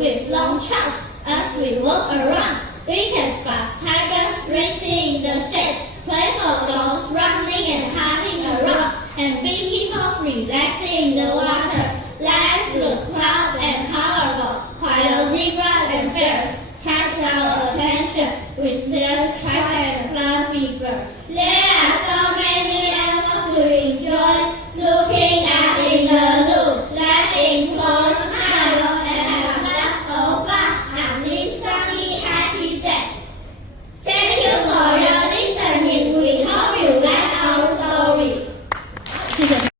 with long trunks as we walk around. We can spot tigers resting in the shade, playful dogs running and hopping around, and beekeepers relaxing in the water.